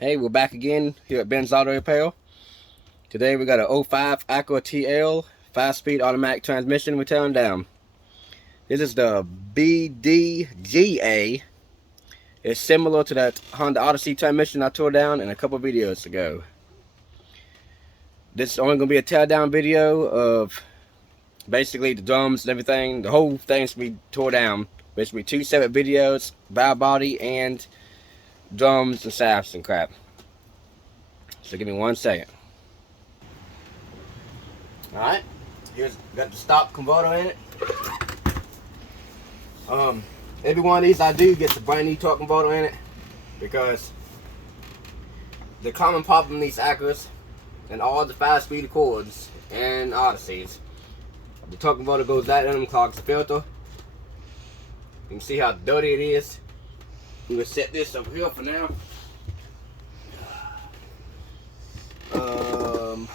Hey, we're back again here at Ben's Auto Repair. Today we got a 05 Acura TL 5-speed automatic transmission we're tearing down. This is the BDGA. It's similar to that Honda Odyssey transmission I tore down in a couple videos ago. This is only going to be a tear down video of basically the drums and everything. The whole thing's going to be tore down. Basically 2 separate videos, valve body and drums and shafts and crap. So give me 1 second. Alright, here's got the stock converter in it. Every one of these I do gets a brand new torque converter in it, because the common problem in these Acuras and all the 5-speed Accords and Odysseys, the torque converter goes out in them, clogs the filter. You can see how dirty it is. I'm gonna set this over here for now. Hold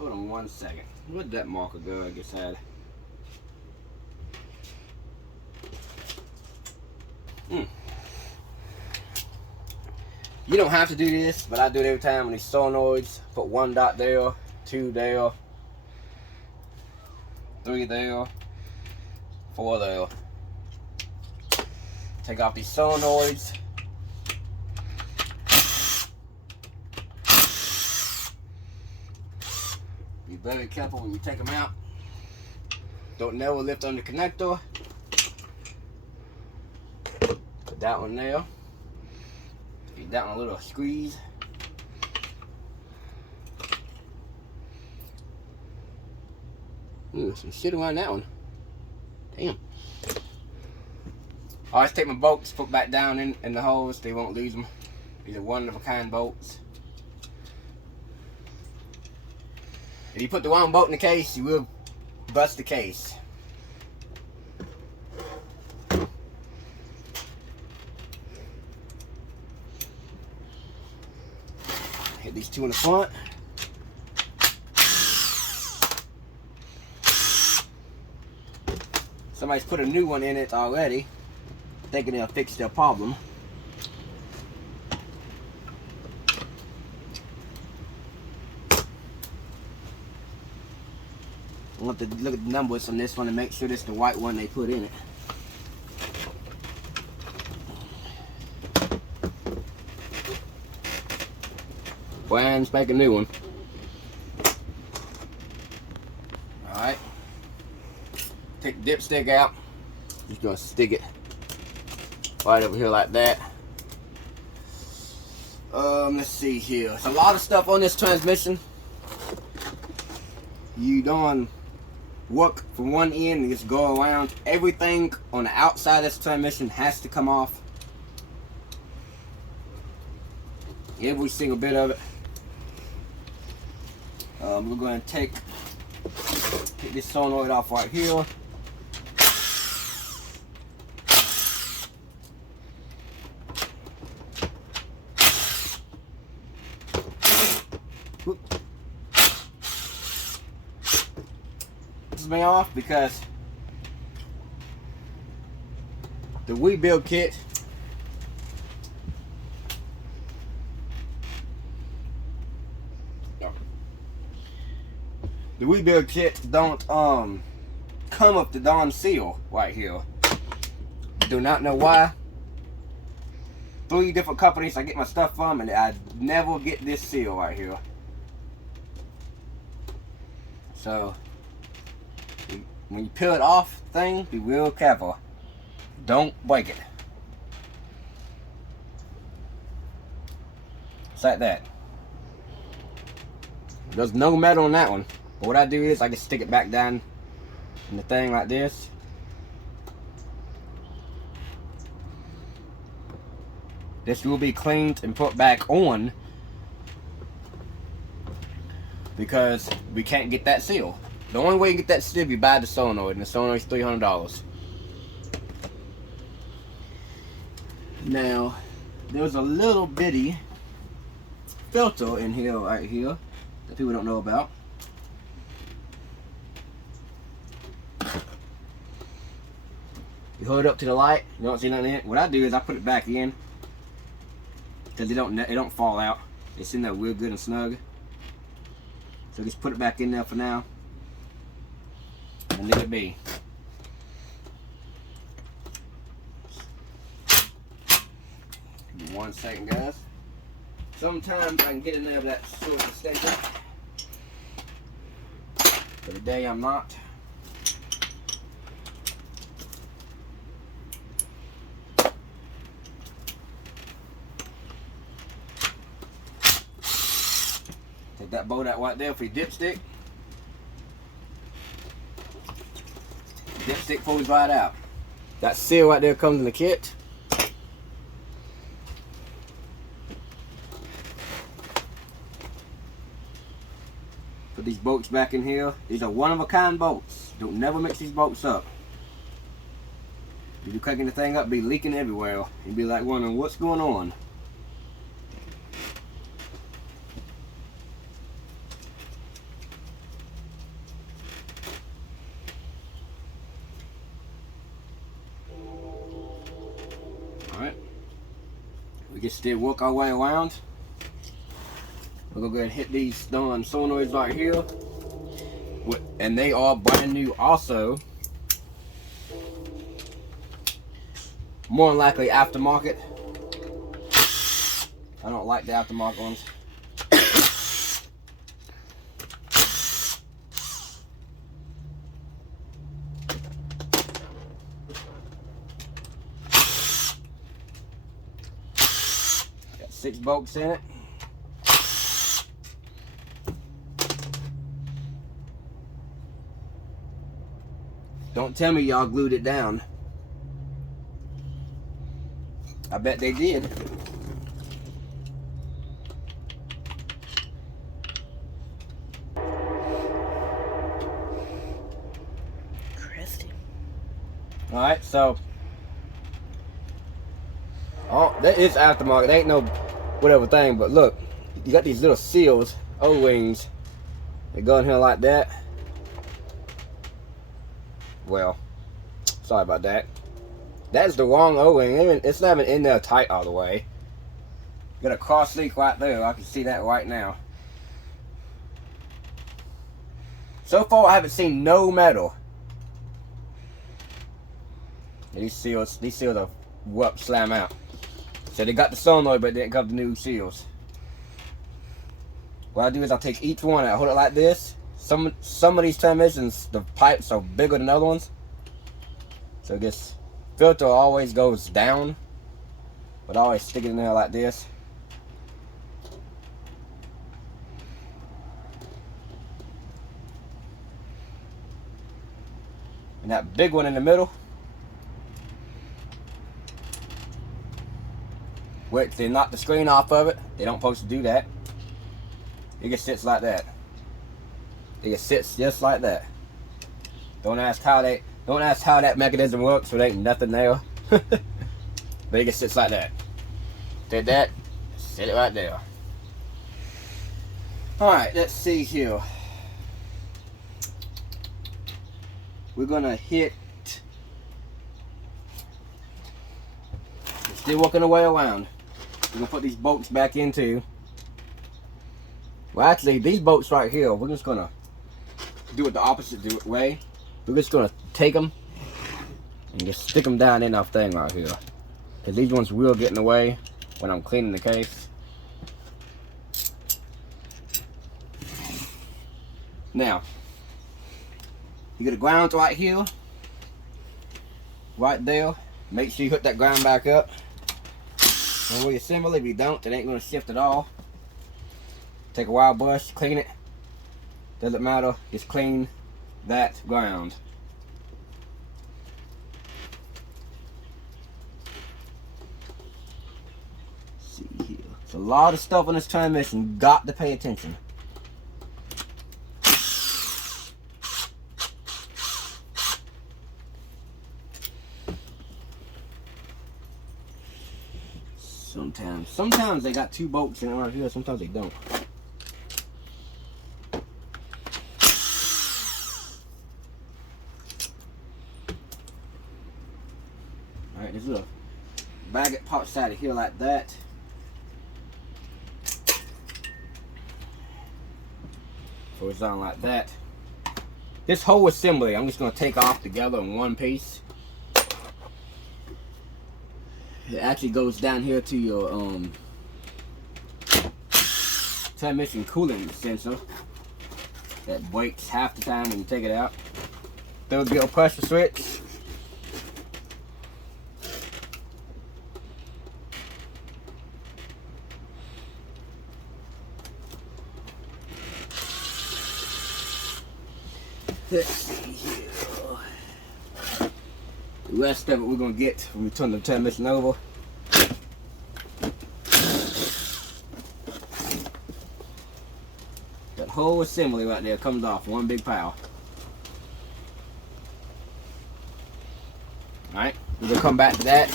on 1 second. Where'd that marker go? I guess I had. You don't have to do this, but I do it every time on these solenoids. Put 1 dot there, 2 there, 3 there, 4 there. Take off these solenoids. Be very careful when you take them out. Don't never lift on the connector. Put that one there. Give that one a little squeeze. Ooh, some shit around that one. Damn. I always take my bolts, put back down in the holes. They won't lose them. These are one-of-a-kind bolts. If you put the wrong bolt in the case, you will bust the case. Hit these 2 in the front. Somebody's put a new one in it already, thinking they'll fix their problem. I'll have to look at the numbers on this one and make sure this is the right one they put in it. Brand spanking new one. Alright. Take the dipstick out. Just gonna stick it right over here like that. Let's see here. There's a lot of stuff on this transmission. You don't work from one end and just go around. Everything on the outside of this transmission has to come off. Every single bit of it. We're going to take this solenoid off right here. Me off because the rebuild kit don't come up the darn seal right here. Do not know why. 3 different companies I get my stuff from, and I never get this seal right here. So when you peel it off thing, be real careful. Don't break it. It's like that. There's no metal on that one. But what I do is I just stick it back down in the thing like this. This will be cleaned and put back on, because we can't get that seal. The only way you can get that seal is you buy the solenoid, and the solenoid is $300. Now, there's a little bitty filter in here, right here, that people don't know about. You hold it up to the light, you don't see nothing in it. What I do is I put it back in, because it don't fall out. It's in there real good and snug. So just put it back in there for now and let it be. Give me 1 second, guys. Sometimes I can get in there with that short extension. For today, I'm not. Take that bolt out right there for your dipstick. Dipstick pulls right out. That seal right there comes in the kit. Put these bolts back in here. These are one-of-a-kind bolts. Don't never mix these bolts up. If you're cracking the thing up, be leaking everywhere. You'd be like wondering what's going on. Alright. We can still work our way around. We're gonna go ahead and hit these darn solenoids right here. And they are brand new also. More than likely aftermarket. I don't like the aftermarket ones. Got 6 bolts in it. Don't tell me y'all glued it down. I bet they did. Christy. Alright, so. Oh, that is aftermarket. They ain't no whatever thing, but look. You got these little seals, O-rings. They go in here like that. Well, sorry about that. That's the wrong O-ring. It's not even in there tight all the way. Got a cross leak right there. I can see that right now. So far, I haven't seen no metal. And these seals are what slam out. So they got the solenoid, but they didn't got the new seals. What I do is I'll take each one and I hold it like this. Some of these transmissions, the pipes are bigger than other ones. So this filter always goes down. But I always stick it in there like this. And that big one in the middle, which they knock the screen off of it. They don't supposed to do that. It just sits like that. It just sits just like that. Don't ask how that mechanism works. There ain't nothing there. But it just sits like that. Did that? Sit it right there. All right. Let's see here. We're gonna hit. We're still working our way around. We're gonna put these bolts back into. Well, actually, these bolts right here, we're just gonna do it the opposite way. We're just gonna take them and just stick them down in our thing right here, because these ones will get in the way when I'm cleaning the case. Now, you get a ground right here, right there. Make sure you hook that ground back up. And when you assemble it, if you don't, it ain't gonna shift at all. Take a wire brush, clean it. Doesn't matter, just clean that ground. Let's see here. There's a lot of stuff on this transmission. Got to pay attention. Sometimes they got 2 bolts in it right here. Sometimes they don't. Alright, this little maggot pops out of here like that. Goes on like that. This whole assembly, I'm just going to take off together in one piece. It actually goes down here to your transmission coolant sensor that breaks half the time when you take it out. There would be a pressure switch. Let's see here. The rest of it we're going to get when we turn the transmission over. That whole assembly right there comes off one big pile. Alright, we're going to come back to that.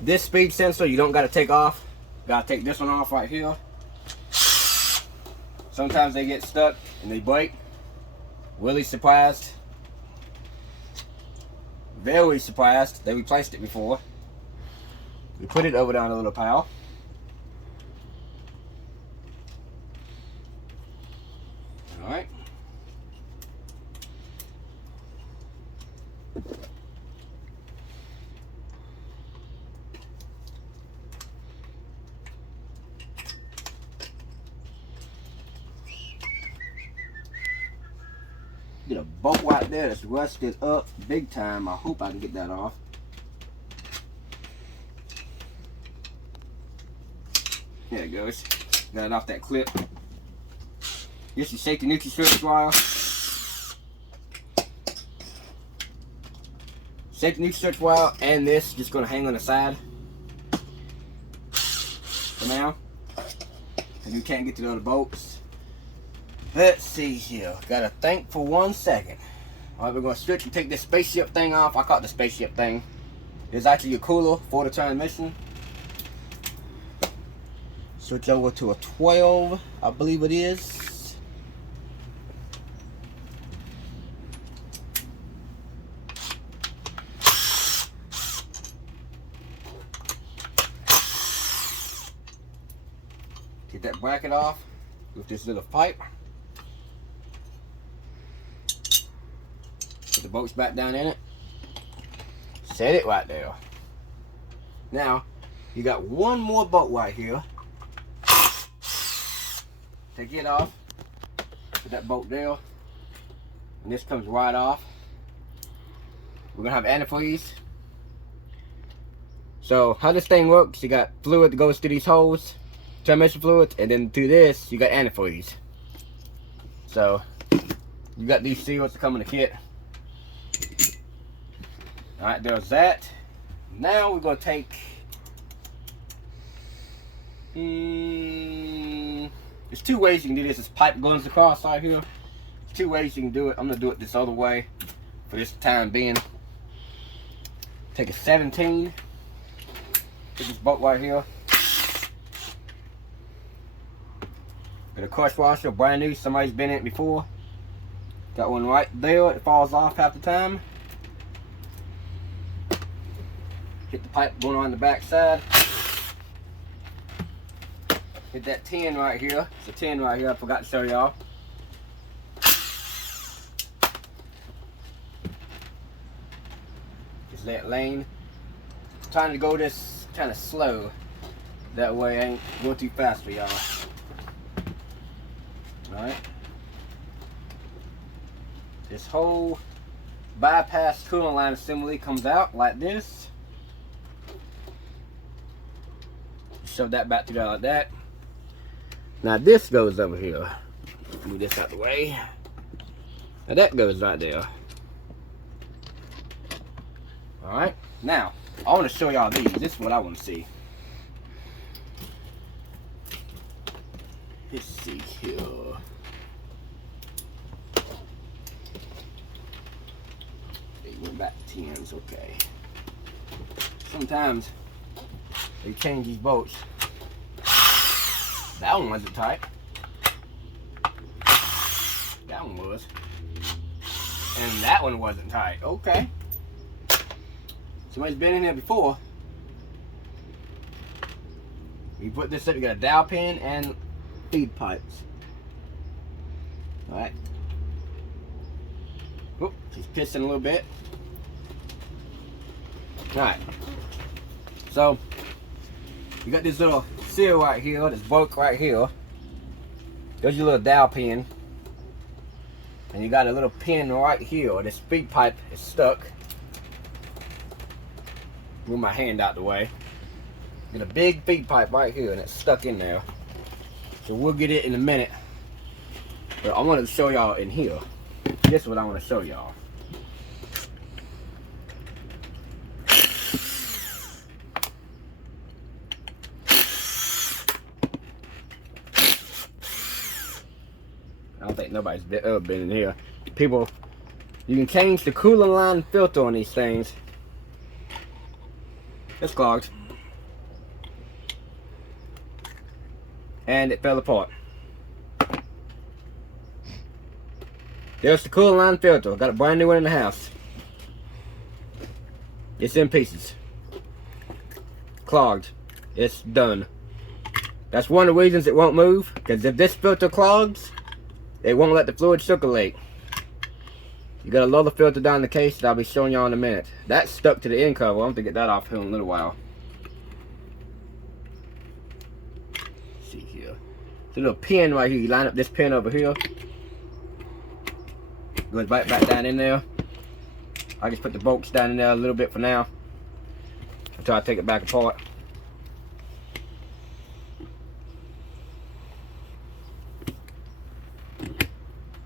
This speed sensor you don't got to take off. Got to take this one off right here. Sometimes they get stuck and they break. Really surprised. Very surprised. They replaced it before. We put it over down a little pile. Alright. Get a bolt right there that's rusted up big time. I hope I can get that off. There it goes. Got it off that clip. This is safety neutral switch wire. Safety neutral switch wire and this just gonna hang on the side for now. And you can't get to the other bolts. Let's see here. Gotta think for 1 second. Alright, we're gonna switch and take this spaceship thing off. I call it the spaceship thing. It's actually a cooler for the transmission. Switch over to a 12, I believe it is. Get that bracket off with this little pipe. Put the bolts back down in it. Set it right there. Now, you got one more bolt right here. Take it off. Put that bolt there. And this comes right off. We're going to have antifreeze. So, how this thing works, you got fluid that goes through these holes. Transmission fluid. And then through this, you got antifreeze. So, you got these seals that come in the kit. Alright, there's that. Now we're going to take... there's two ways you can do this. This pipe goes across right here. There's two ways you can do it. I'm going to do it this other way for this time being. Take a 17. Put this bolt right here. Get a crush washer, brand new. Somebody's been in it before. Got one right there. It falls off half the time. Get the pipe going on the back side. Get that 10 right here. It's a 10 right here. I forgot to show y'all. Just that lane. Trying to go this kind of slow. That way I ain't going too fast for y'all. Alright. This whole bypass coolant line assembly comes out like this. Shove that back together like that. Now this goes over here. Move this out the way. Now that goes right there. Alright. Now, I want to show y'all these. This is what I want to see. Let's see here. They went back to 10s, okay. Sometimes they change these bolts. That one wasn't tight. That one was. And that one wasn't tight. Okay. Somebody's been in here before. You put this up, you got a dowel pin and feed pipes. Alright. Oop, she's pissing a little bit. Alright. So, you got this little seal right here, this bulk right here. There's your little dowel pin. And you got a little pin right here. This feed pipe is stuck. Move my hand out the way. Get a big feed pipe right here and it's stuck in there. So we'll get it in a minute. But I wanted to show y'all in here. This is what I want to show y'all. I don't think nobody's ever been in here. People, you can change the coolant line filter on these things. It's clogged. And it fell apart. There's the coolant line filter. Got a brand new one in the house. It's in pieces. Clogged. It's done. That's one of the reasons it won't move. Because if this filter clogs, it won't let the fluid circulate. You gotta lower the filter down the case that I'll be showing y'all in a minute. That's stuck to the end cover. I'm gonna get that off here in a little while. Let's see here. There's a little pin right here. You line up this pin over here. Goes right back down in there. I just put the bolts down in there a little bit for now. Until I take it back apart.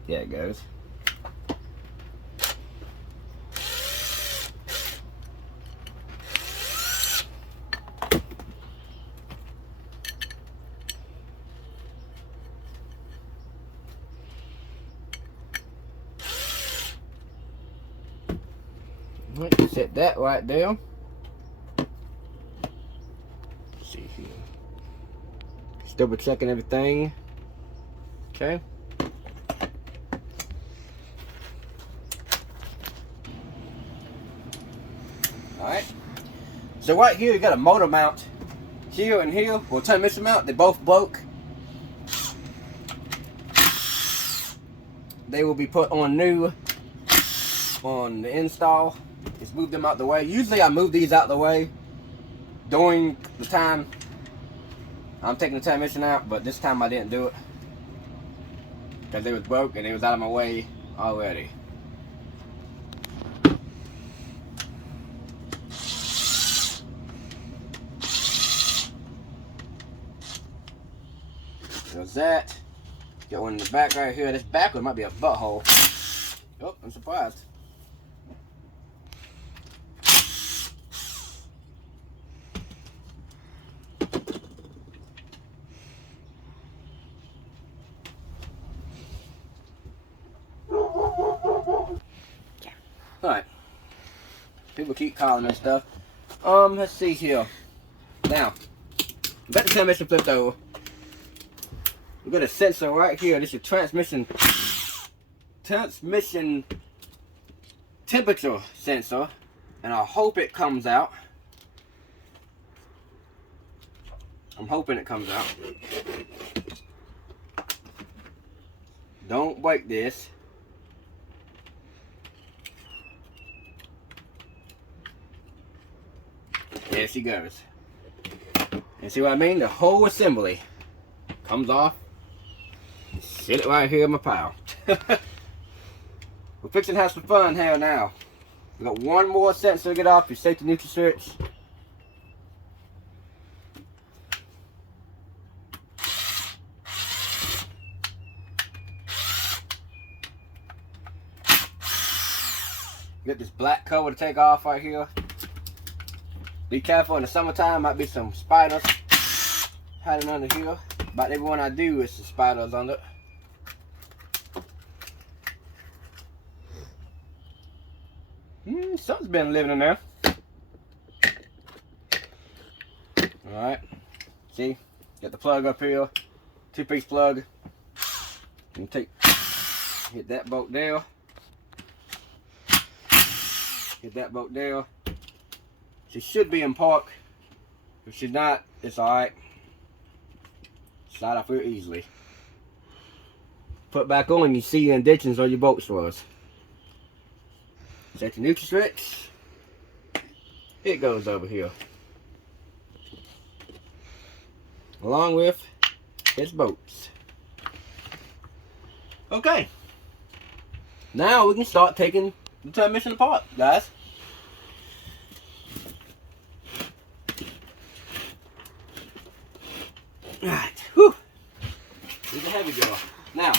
There it goes. Set that right there. Let's see here. Just double checking everything. Okay. Alright. So right here you got a motor mount. Here and here, or transmission mount, they both broke. They will be put on new on the install. Just move them out the way. Usually I move these out the way during the time I'm taking the transmission out, but this time I didn't do it because it was broke and it was out of my way already. There's that. Got one in the back right here. This back one might be a butthole. Oh, I'm surprised. Alright. People keep calling and stuff. Let's see here. Now, got the transmission flipped over. We got a sensor right here. This is transmission temperature sensor, and I hope it comes out. I'm hoping it comes out. Don't break this. There she goes. And see what I mean? The whole assembly comes off. Sit it right here in my pile. We're fixing to have some fun here now. We got one more sensor to get off your safety neutral switch. Got this black cover to take off right here. Be careful in the summertime, might be some spiders hiding under here. About every one I do is some spiders under. Something's been living in there. Alright. See? Got the plug up here. 2-piece plug. And hit that bolt there. Hit that bolt there. She should be in park. If she's not, it's alright. slide off real easily. Put back on, you see the indentions on your bolt swells. Set your neutral switch. It goes over here. Along with its bolts. Okay. Now we can start taking the transmission apart, guys. Alright, whew. Here's a heavy girl. Now,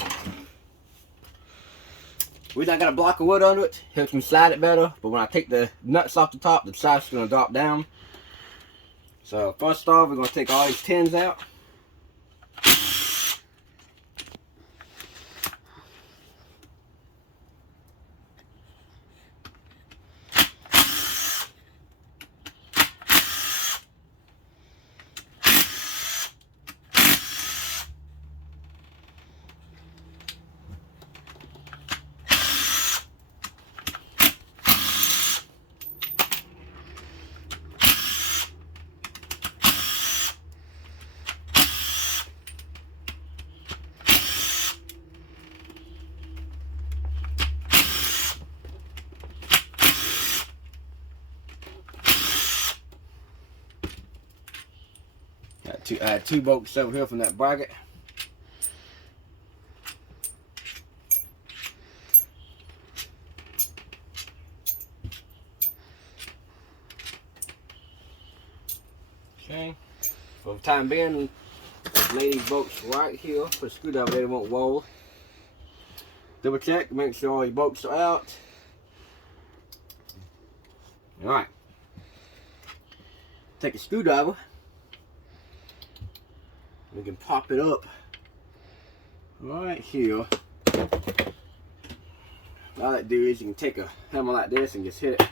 we not got a block of wood under it, helps me slide it better, but when I take the nuts off the top, the side's gonna drop down. So first off, we're gonna take all these tins out. I had two bolts over here from that bracket. Okay. For the time being, lay these bolts right here. Put a screwdriver there, they won't roll. Double check, make sure all your bolts are out. Alright. Take a screwdriver. We can pop it up right here. All that do is you can take a hammer like this and just hit it.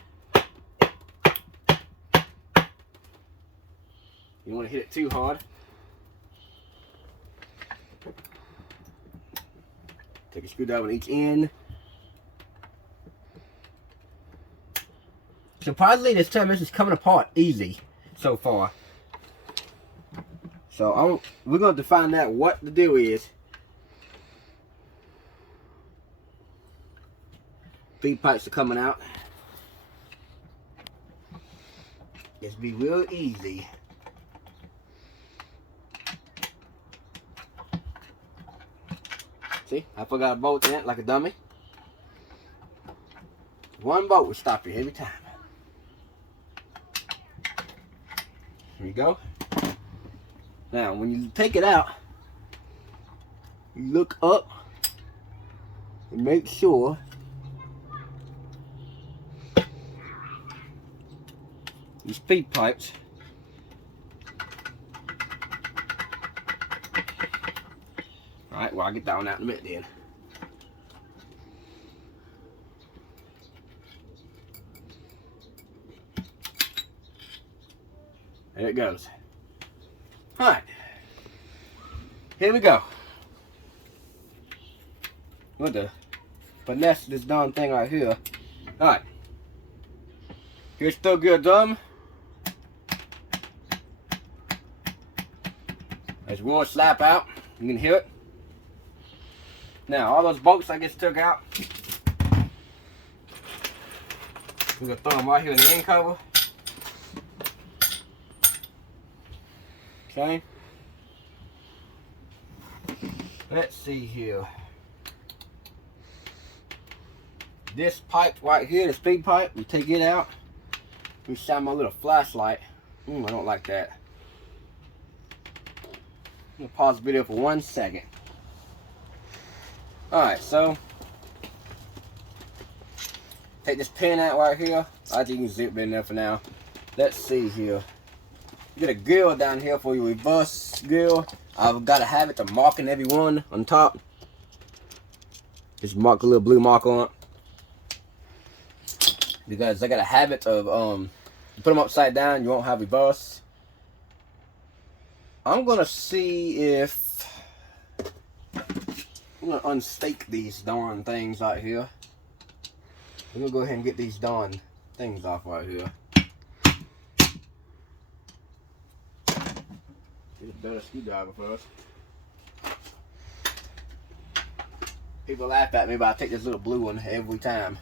You don't want to hit it too hard. Take a screwdriver on each end. Surprisingly, this transmission is coming apart easy so far. So we're going to find out what the deal is. Feed pipes are coming out. It's be real easy. See, I forgot a bolt in it like a dummy. One bolt will stop you every time. Here we go. Now, when you take it out, you look up and make sure these feed pipes alright, well, I'll get that one out in a minute then. There it goes. Alright, here we go. What the finesse this darn thing right here. Alright, here's still good drum. There's one slap out, you can hear it. Now all those bolts I just took out, we're gonna throw them right here in the end cover. Okay. Let's see here. This pipe right here, the speed pipe, we take it out. We shine my little flashlight. I don't like that. I'm gonna pause the video for 1 second. Alright, so take this pin out right here. I think you can zip it in there for now. Let's see here. You get a grill down here for your reverse grill. I've got a habit of marking every one on top. Just mark a little blue mark on it. Because I got a habit of you put them upside down, you won't have reverse. I'm gonna see if I'm gonna unstake these darn things right here. We're gonna go ahead and get these darn things off right here. Get a better screwdriver first. People laugh at me, but I take this little blue one every time.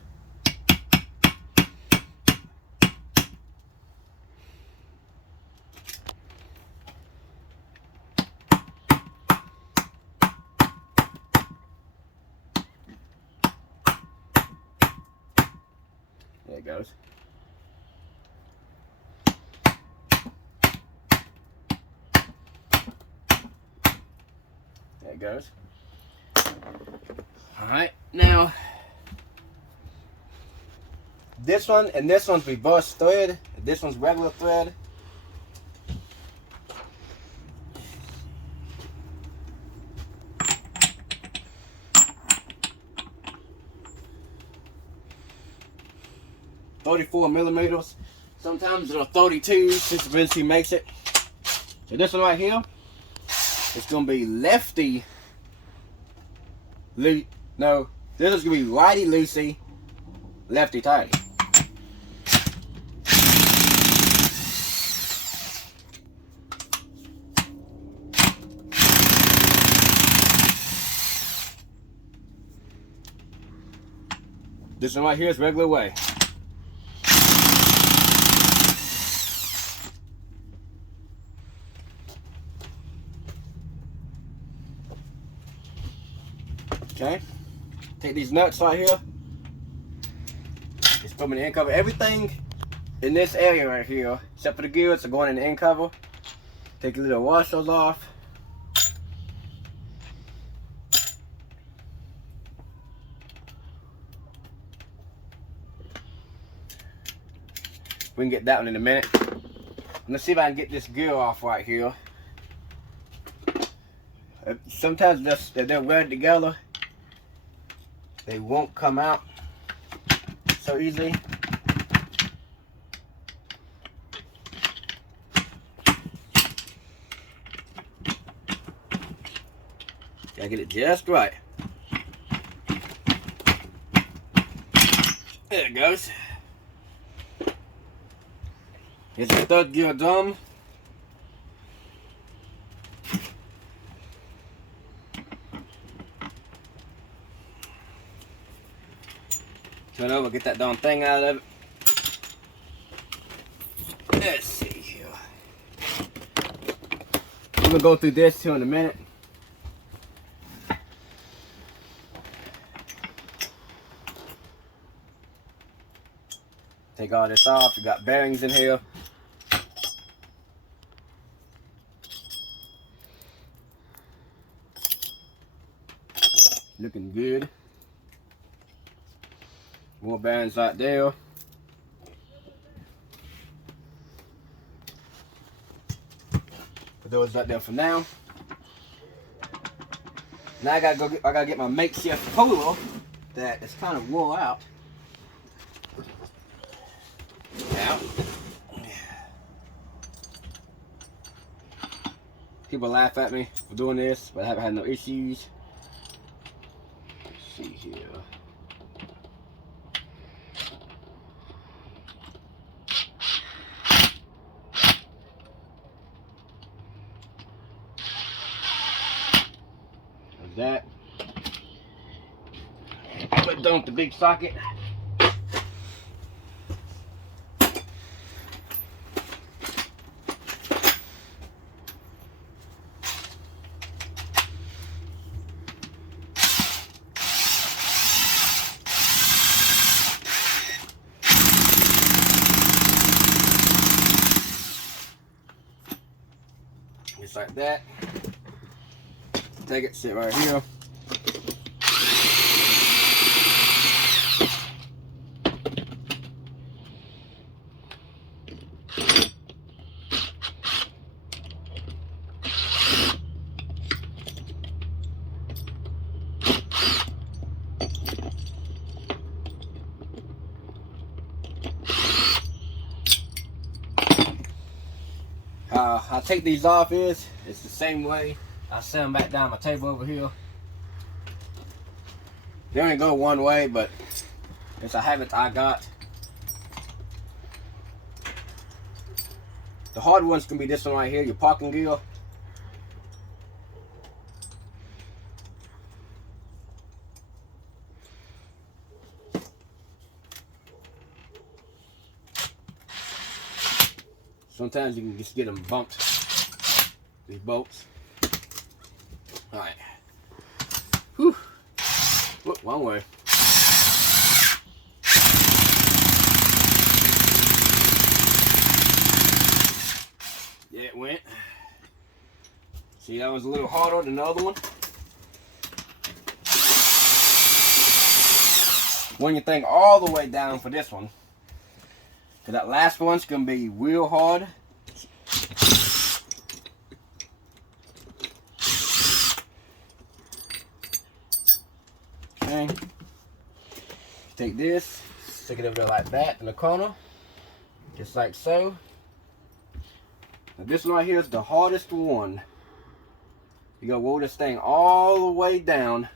There it goes. There it goes. Alright, now this one and this one's reverse thread. This one's regular thread. $34mm. Sometimes it'll 32 since Vinci makes it. So this one right here, it's gonna be lefty. No, this is gonna be righty loosey, lefty tighty. This one right here is regular way. Okay, take these nuts right here. Just put them in the end cover. Everything in this area right here, except for the gears, are going in the end cover. Take a little washers off. We can get that one in a minute. Let's see if I can get this gear off right here. Sometimes they're welded together. They won't come out so easily. Gotta get it just right. There it goes. Here's the third gear drum. Turn over, get that darn thing out of it. Let's see here. I'm gonna go through this too in a minute. Take all this off. You got bearings in here. Looking good. More bearings right there. Put those right there for now. Now I gotta get my makeshift puller that is kind of wore out. People laugh at me for doing this, but I haven't had no issues. Let's see here. There's that. Put down with the big socket. Just like that. Take it, sit right here. I take these off it's the same way I set them back down my table over here. They only go one way, but it's a habit I got. The hard ones can be this one right here, your parking gear. Sometimes you can just get them bumped, these bolts. Alright. Whew. Whoop, one way. Yeah, it went. See, that was a little harder than the other one. When you think all the way down for this one, because that last one's going to be real hard. Okay. Take this, stick it over there like that in the corner, just like so. Now this one right here is the hardest one. You gotta roll this thing all the way down.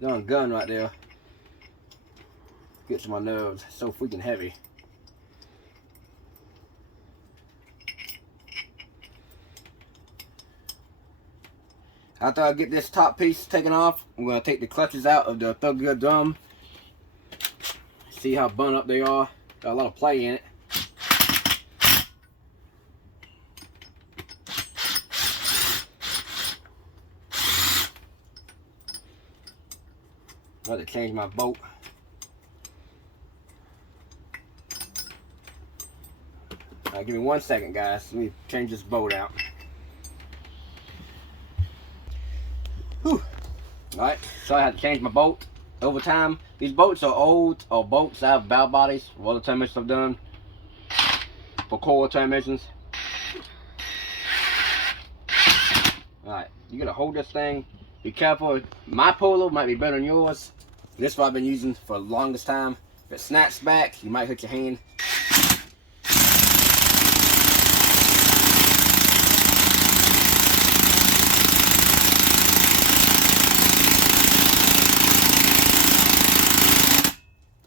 Darn gun right there. Gets my nerves. So freaking heavy. After I get this top piece taken off, I'm gonna take the clutches out of the Thug Good drum. See how bun up they are. Got a lot of play in it. I have to change my bolt. Alright, give me 1 second, guys. Let me change this bolt out. Whew. Alright, so I had to change my bolt over time. These bolts are old, or bolts out of valve bodies. What the transmissions I've done for coil transmissions. Alright, you gotta hold this thing. Be careful. My polo might be better than yours. This is what I've been using for the longest time. If it snaps back, you might hit your hand.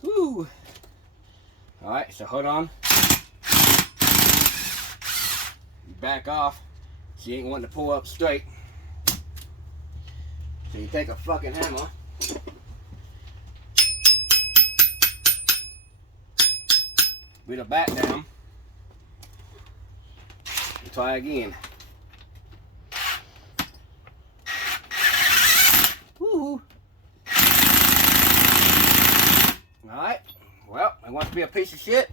Whew. Alright, so hold on. You back off. So you ain't wanting to pull up straight. So you take a fucking hammer. With the back down. And try again. Woo! Alright. Well, it wants to be a piece of shit.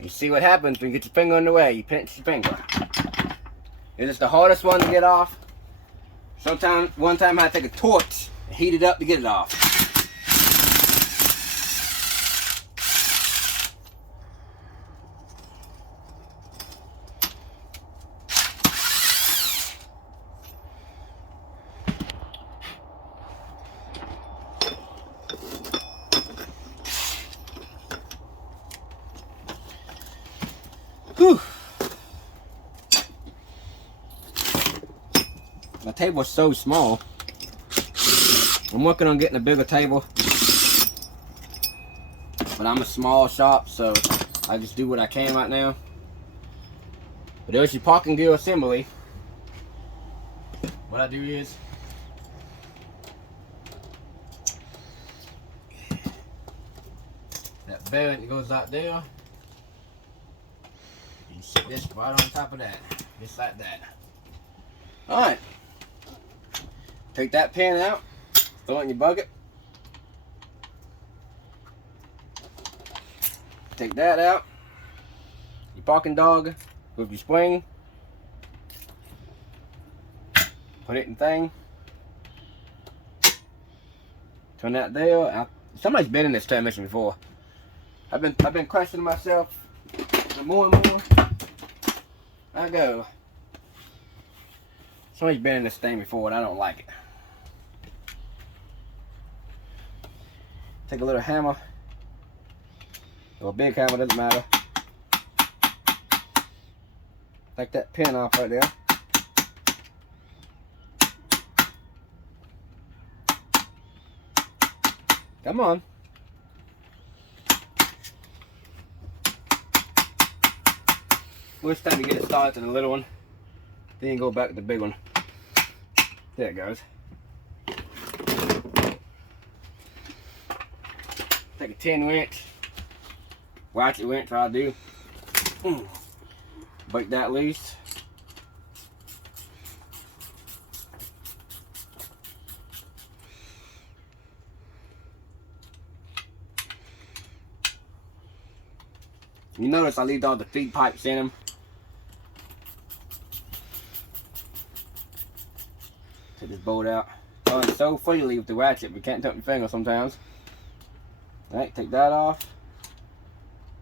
You see what happens when you get your finger in the way. You pinch your finger. It is the hardest one to get off. Sometimes, one time I had to take a torch and heat it up to get it off. Whew. My table is so small. I'm working on getting a bigger table. But I'm a small shop, so I just do what I can right now. But there's your parking gear assembly. What I do is that bearing goes out there. You sit this right on top of that. Just like that. Alright. Take that pin out. Throw it in your bucket. Take that out. Your parking dog with your spring. Put it in thing. Turn that there. Somebody's been in this transmission before. I've been questioning myself. And more I go. Somebody's been in this thing before and I don't like it. Take a little hammer. Or a big hammer, doesn't matter. Take that pin off right there. Come on. Well, it's time to get it started to the little one. Then go back to the big one. There it goes. Take a 10 winch. Ratchet winch, I'll do. Break that loose. You notice I leave all the feed pipes in them. Take this bolt out. Oh, it's so freely with the ratchet, but can't touch your finger sometimes. Alright, take that off.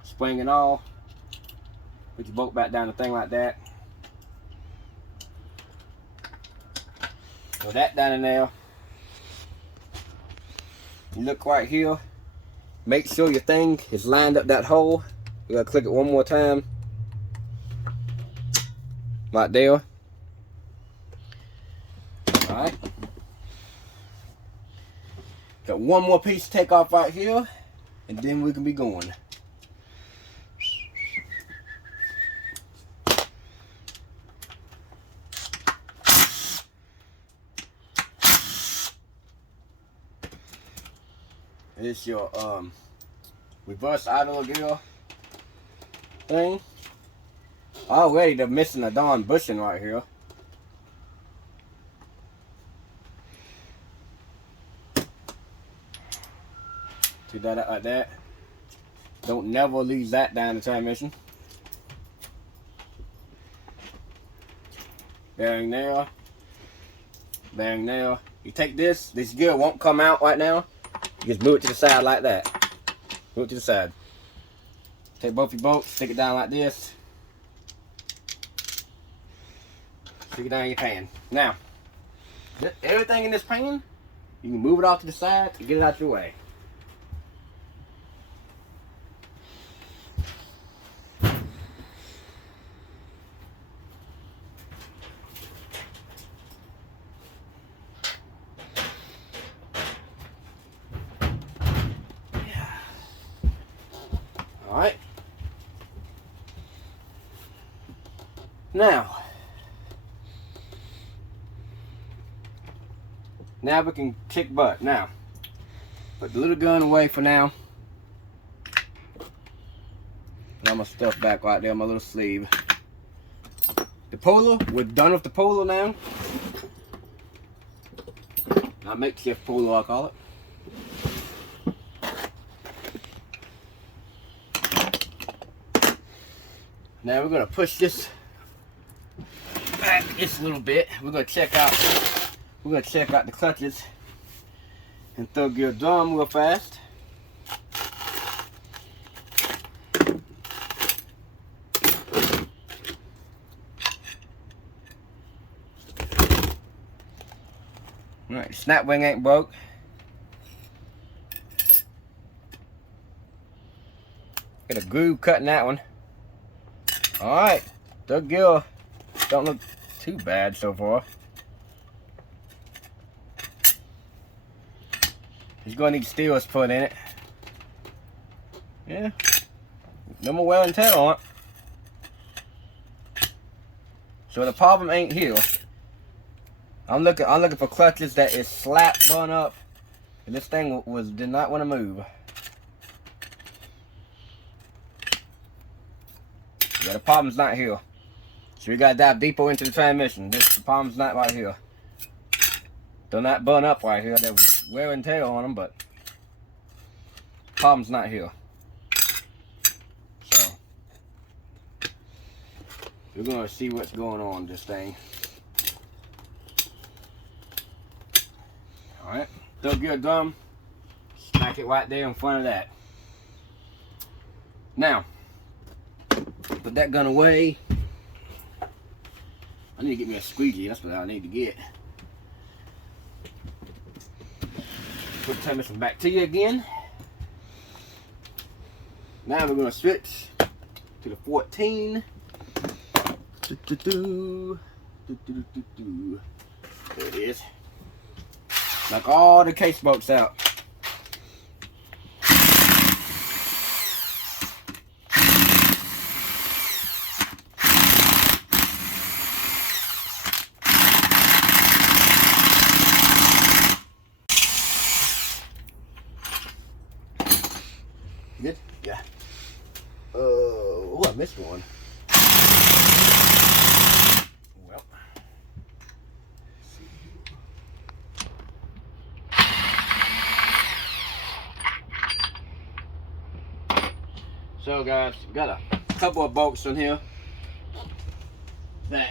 Spring and all. Put your bolt back down the thing like that. Put that down in there. You look right here. Make sure your thing is lined up that hole. You gotta click it one more time. Right there. Alright. Got one more piece to take off right here, and then we can be going. It's your reverse idler gear thing. Already they're missing a darn bushing right here. Take that out like that. Don't never leave that down the transmission. Bearing there. Bearing there. You take this gear won't come out right now. You just move it to the side like that. Move it to the side. Take both your bolts, stick it down like this. Stick it down in your pan. Now, everything in this pan, you can move it off to the side to get it out your way. Alright. Now we can kick butt. Now, put the little gun away for now. Put all my stuff back right there, my little sleeve. The polar, we're done with the polar now. Now makeshift polar, I call it. Now we're gonna push this back just a little bit. We're gonna check out the clutches and third gear drum real fast. Alright, snap wing ain't broke. Got a groove cut in that one. Alright, third gear don't look too bad so far. He's going to need steels put in it. Yeah, no more wear and tear on it. So the problem ain't here. I'm looking for clutches that is slap bun up, and this thing did not want to move. Yeah, the problem's not here. So we gotta dive deeper into the transmission. The problem's not right here. They're not bun up right here. There was wear and tear on them, but the problem's not here. So we're gonna see what's going on with this thing. Alright, third gear drum. Smack it right there in front of that. Now, put that gun away. I need to get me a squeegee. That's what I need to get. Put the transmission back to you again. Now we're going to switch to the 14. There it is. Knock all the case bolts out. Oh, I missed one. Well. So guys, got a couple of bolts in here that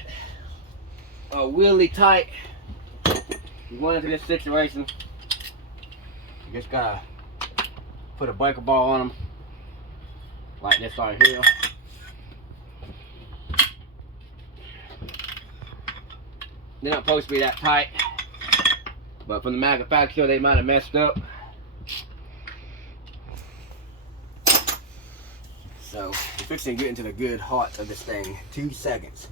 are really tight. You went into this situation, you just gotta put a breaker bar on them, like this right here. They're not supposed to be that tight, but from the manufacturer they might have messed up. So we're fixing to get into the good heart of this thing. 2 seconds.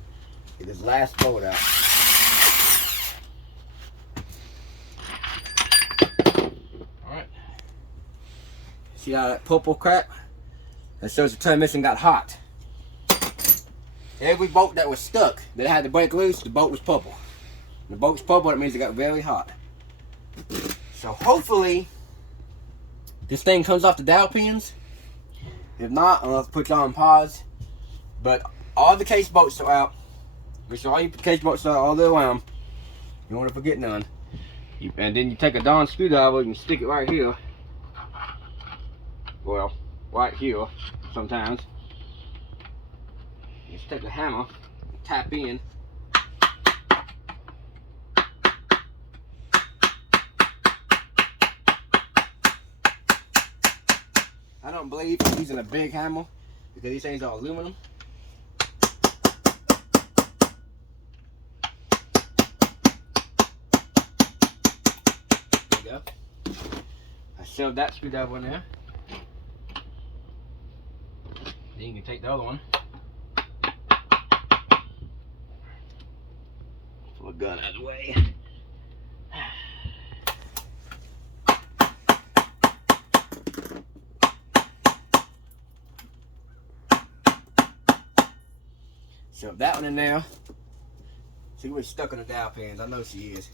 Get this last bolt out. Alright. See how that purple crack? That shows the transmission got hot. Every bolt that was stuck that had to break loose, the bolt was purple. When the bolt's purple, that means it got very hot. So hopefully this thing comes off the dowel pins. If not, I'll have to put you on pause. But all the case bolts are out. Make sure all your case bolts are all the way around. You don't want to forget none. And then you take a Dawn screwdriver and stick it right here. Well, right here sometimes. You just take a hammer and tap in. I don't believe I'm using a big hammer because these things are aluminum. There we go. I shoved that screwdriver in there. Then you can take the other one. Pull the gun out of the way. Shove that one in there. See, we're stuck in the dowel pins. I know she is.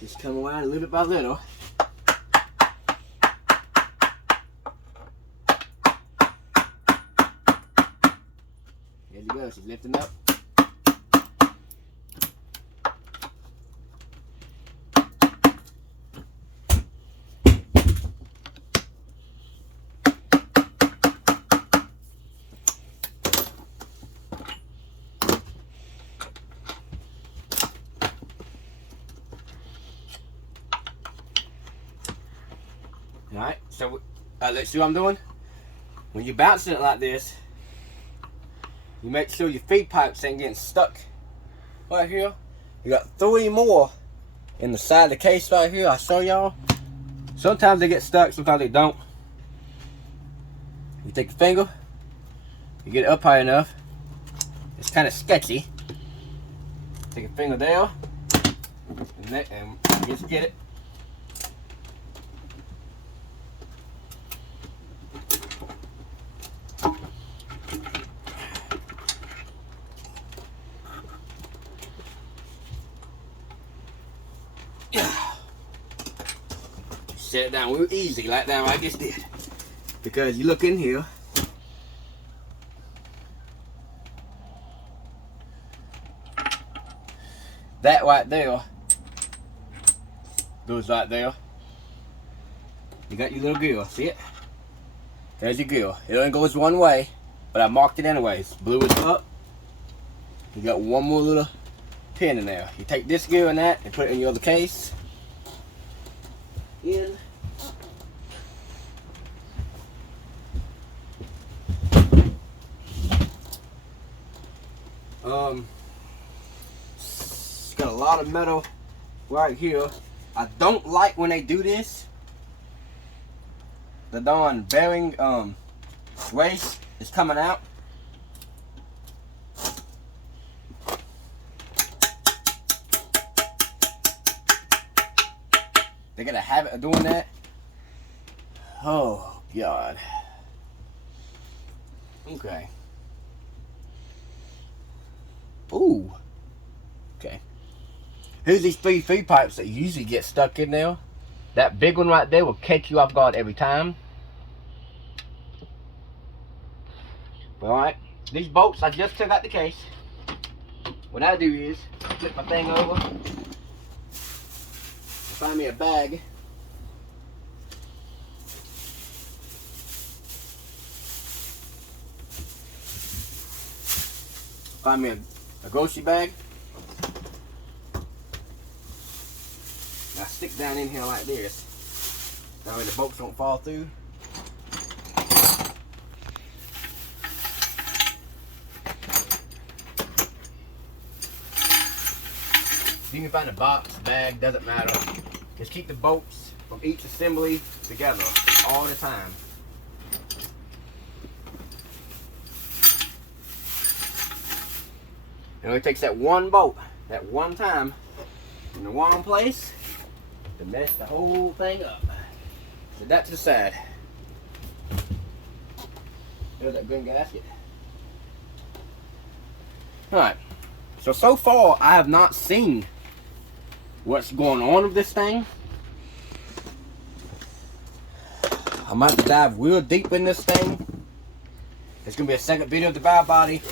Just come around little bit by little. There you go. She's lifting up. Alright, so let's see what I'm doing. When you're bouncing it like this, you make sure your feed pipes ain't getting stuck right here. You got 3 more in the side of the case right here. I'll show y'all. Sometimes they get stuck, sometimes they don't. You take your finger, you get it up high enough. It's kind of sketchy. Take your finger there, and just get it. Set it down real easy like that I just did. Because you look in here. That right there goes right there. You got your little gear, see it? There's your gear. It only goes one way, but I marked it anyways. Blue is up. You got one more little pin in there. You take this gear and that and put it in your other case. In. It's got a lot of metal right here. I don't like when they do this. The darn bearing race is coming out. They got a habit of doing that. Oh God. Okay. Ooh. Okay. Here's these three pipes that usually get stuck in there. That big one right there will catch you off guard every time. Alright, these bolts I just took out the case. What I do is flip my thing over, find me a bag. Find me a grocery bag. Now stick down in here like this. That way the bolts don't fall through. You can find a box, bag, doesn't matter. Just keep the bolts from each assembly together all the time. It only takes that one bolt, that one time, in the wrong place to mess the whole thing up. Set that to the side. There's that green gasket. Alright, so far I have not seen what's going on with this thing. I'm about to dive real deep in this thing. It's going to be a second video of the valve body.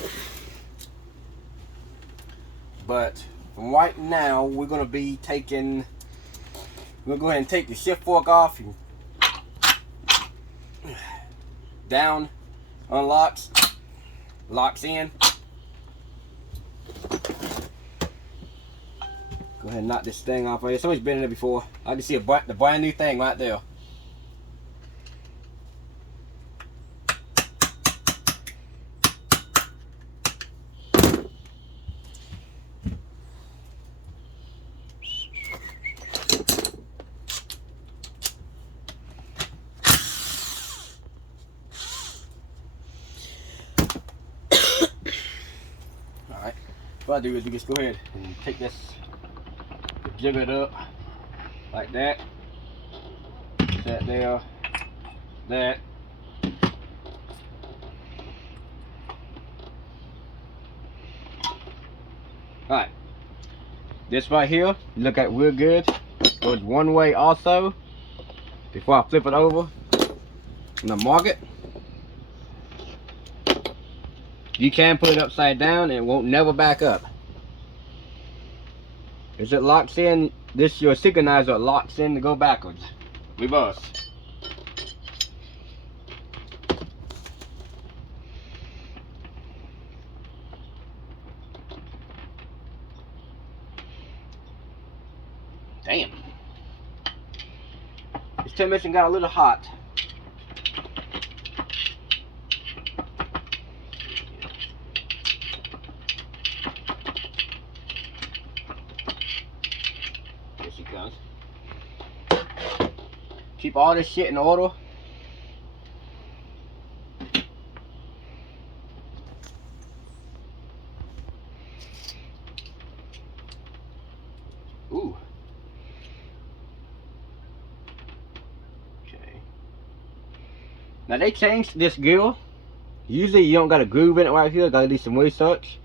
But right now, we're going to be taking, we're going to go ahead and take the shift fork off. Down, unlocks, locks in. Go ahead and knock this thing off right here. Somebody's been in there before. I can see the brand new thing right there. Alright, what I do is we just go ahead and take this, jig it up like that. That there, that. Alright, this right here, look at real good. Goes one way also. Before I flip it over, I'm gonna mark it. You can put it upside down and it won't never back up. As it locks in, this your synchronizer locks in to go backwards. Reverse. Damn. This transmission got a little hot. Here she comes. Keep all this shit in order. Ooh. Okay. Now they changed this gear. Usually you don't got a groove in it right here. Gotta do some research.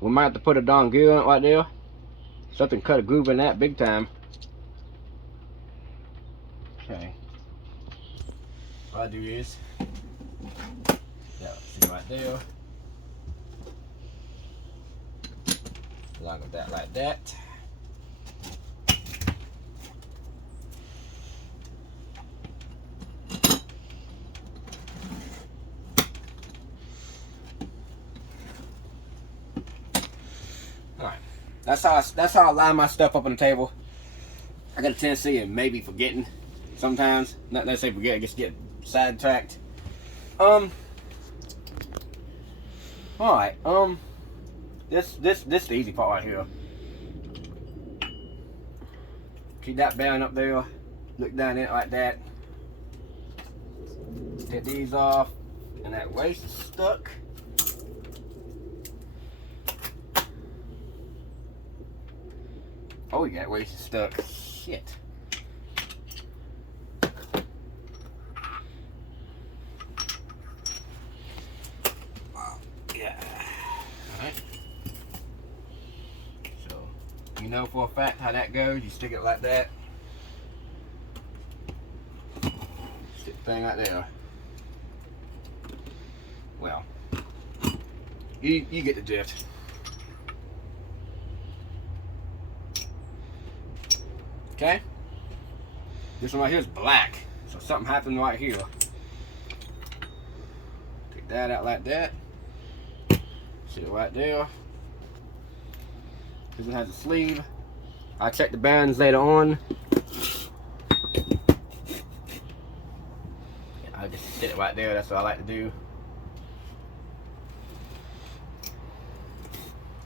We might have to put a darn gear in it right there. Something cut a groove in that big time. Okay. What I do is that right there. Lock that like that. Alright. That's how I line my stuff up on the table. I got a tendency of maybe forgetting sometimes. Not necessarily forget, just get sidetracked. Alright, this the easy part right here. Keep that bearing up there. Look down in it like that. Take these off, and that waste is stuck. Oh, yeah, waste is stuck. Shit. Yeah. Alright. So, You know for a fact how that goes. You stick it like that. Stick the thing right there. Well, you get the drift. Okay? This one right here is black. So something happened right here. Take that out like that. Sit it right there. This one has a sleeve. I'll check the bearings later on. I'll just sit it right there. That's what I like to do.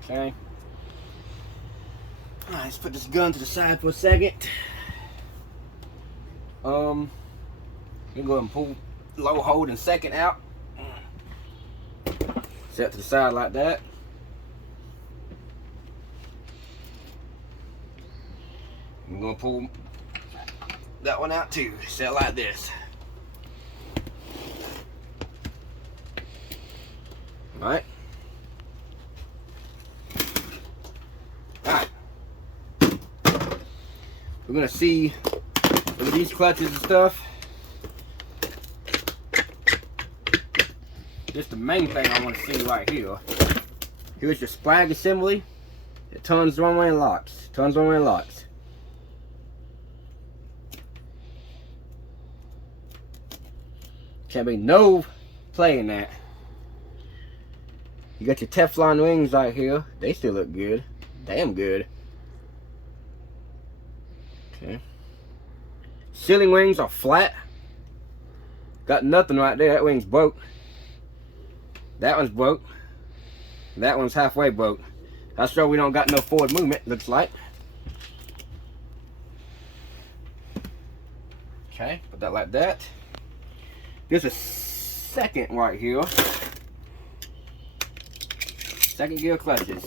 Okay. Alright, let's put this gun to the side for a second. You can go ahead and pull low hold and second out. Set it to the side like that. I'm gonna pull that one out too. Set it like this. Alright. Alright. We're gonna see with these clutches and stuff. This is the main thing I want to see right here. Here's your splag assembly. It turns one way and locks. Turns one way and locks. Can't be no play in that. You got your Teflon wings right here. They still look good. Damn good. Okay. Ceiling wings are flat. Got nothing right there. That wing's broke. That one's broke. That one's halfway broke. That's sure we don't got no forward movement, looks like. Okay, put that like that. There's a second right here. Second gear clutches.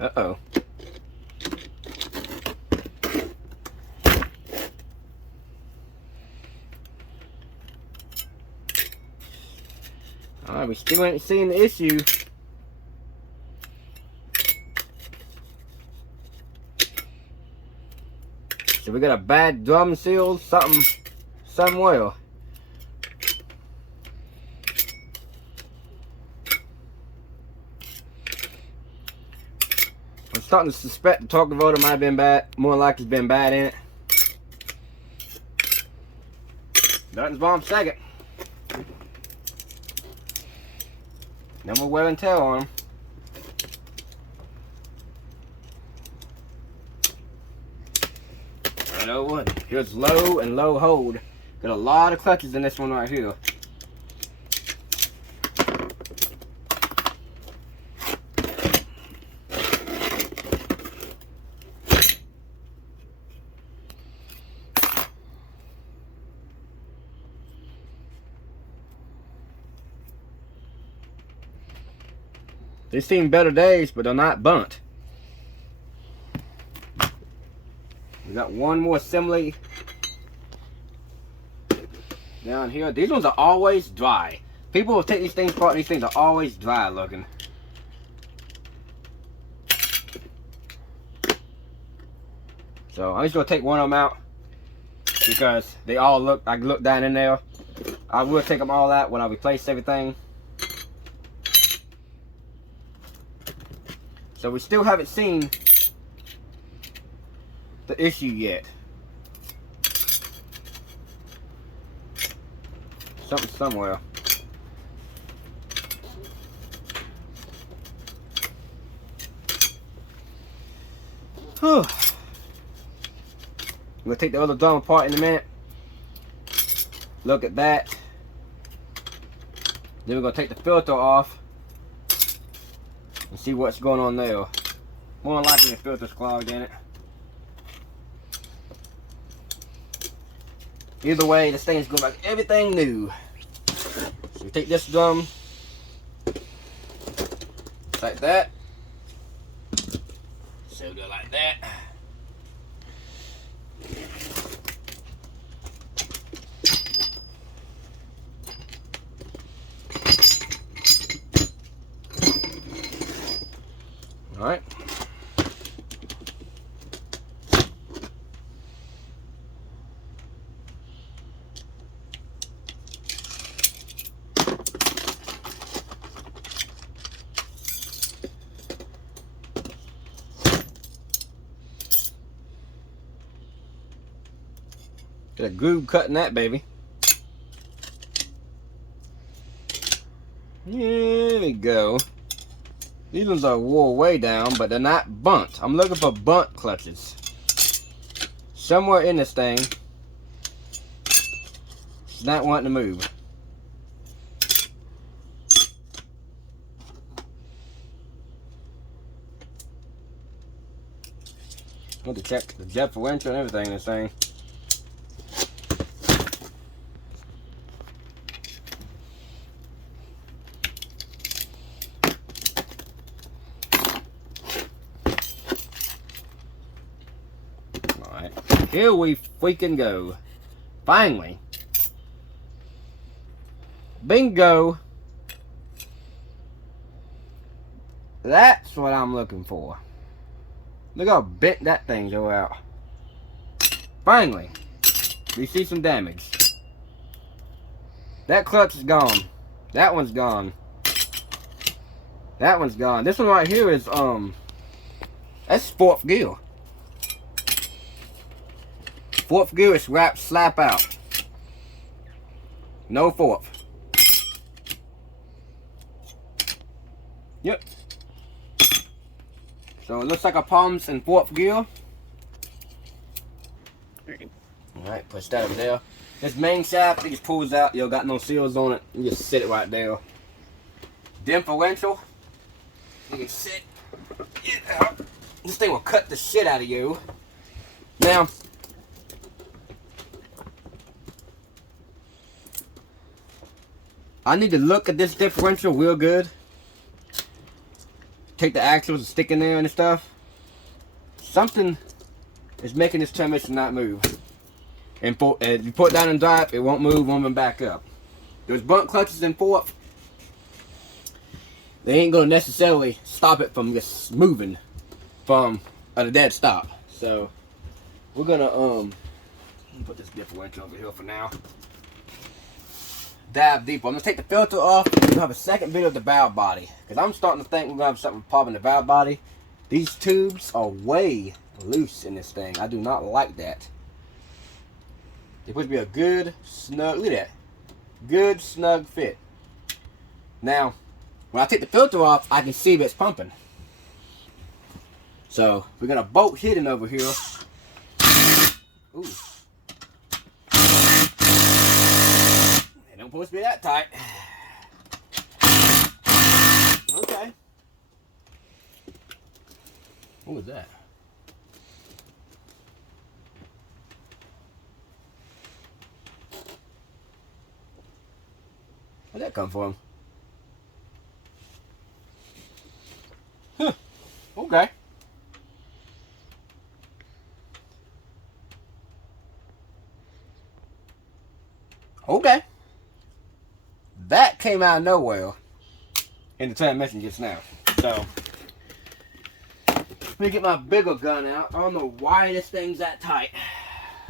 Uh-oh. Alright, we still ain't seeing the issue. So we got a bad drum seal, something somewhere. I'm starting to suspect the torque converter might have been bad. More likely it's been bad in it. Nothing's wrong second. No more wear and tear on them. Right over. Here's low and low hold. Got a lot of clutches in this one right here. They've seen better days, but they're not burnt. We got one more assembly down here. These ones are always dry. People will take these things apart, and these things are always dry looking. So I'm just gonna take one of them out because they all look. I can look down in there. I will take them all out when I replace everything. So we still haven't seen the issue yet. Something somewhere. Whew. I'm gonna take the other drum apart in a minute. Look at that. Then we're gonna take the filter off and see what's going on there. More than likely the filter's clogged in it. Either way, this thing's going like everything new. So we take this drum, like that. So we go like that. Get a groove cut in that baby. There we go. These ones are wore way down, but they're not bunt. I'm looking for bunt clutches. Somewhere in this thing, it's not wanting to move. I want to check the differential and everything in this thing. Alright, here we freaking go. Finally. Bingo. That's what I'm looking for. Look how bent that thing go out. Finally, we see some damage. That clutch is gone. That one's gone. That one's gone. This one right here is that's fourth gear. Fourth gear is wrap slap out. No fourth. Yep. So it looks like a palms in fourth gear. Alright, push that over there. This main shaft, it just pulls out. You got no seals on it. You just sit it right there. Differential. You can sit it out. This thing will cut the shit out of you. Now, I need to look at this differential real good. Take the axles and stick in there and stuff. Something is making this transmission not move. And if you put it down and drive, it won't move, won't even back up. Those bunt clutches in fourth, they ain't gonna necessarily stop it from just moving from at a dead stop. So we're gonna put this differential over here for now. Dive deeper. I'm gonna take the filter off. We're gonna have a second video of the valve body, because I'm starting to think we're gonna have something pop in the valve body. These tubes are way loose in this thing. I do not like that. They're supposed to be a good snug, look at that, good snug fit. Now when I take the filter off, I can see that it's pumping. So we're gonna bolt hidden over here. Ooh. It don't supposed to be that tight. Okay. What was that? Where'd that come from? Huh. Okay. Okay. That came out of nowhere in the transmission just now. So, let me get my bigger gun out. I don't know why this thing's that tight.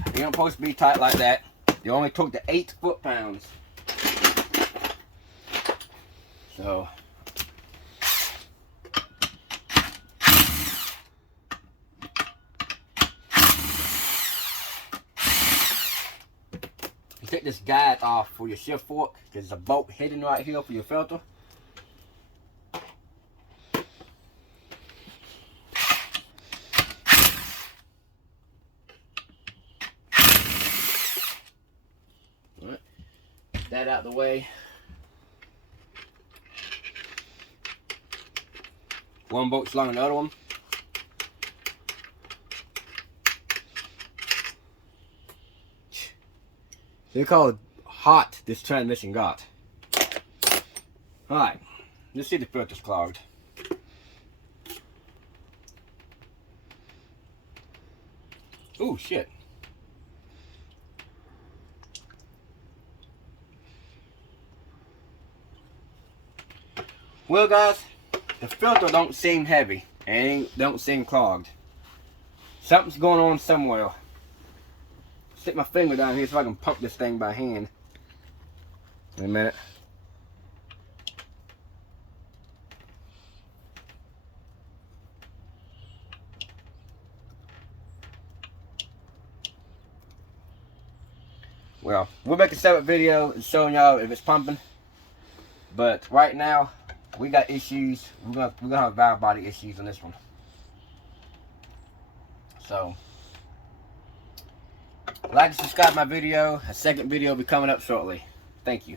It ain't supposed to be tight like that. They only took the 8 foot-pounds. So, you take this guide off for your shift fork. There's a bolt hidden right here for your filter. Alright, that out the way. One bolt's long on the other one. Look how hot this transmission got. Alright, let's see if the filter's clogged. Oh shit. Well guys, the filter don't seem heavy and don't seem clogged. Something's going on somewhere. Stick my finger down here so I can pump this thing by hand. Wait a minute. Well, we'll make a separate video showing y'all if it's pumping. But right now, we got issues. We're gonna have valve body issues on this one. So, like and subscribe my video. A second video will be coming up shortly. Thank you.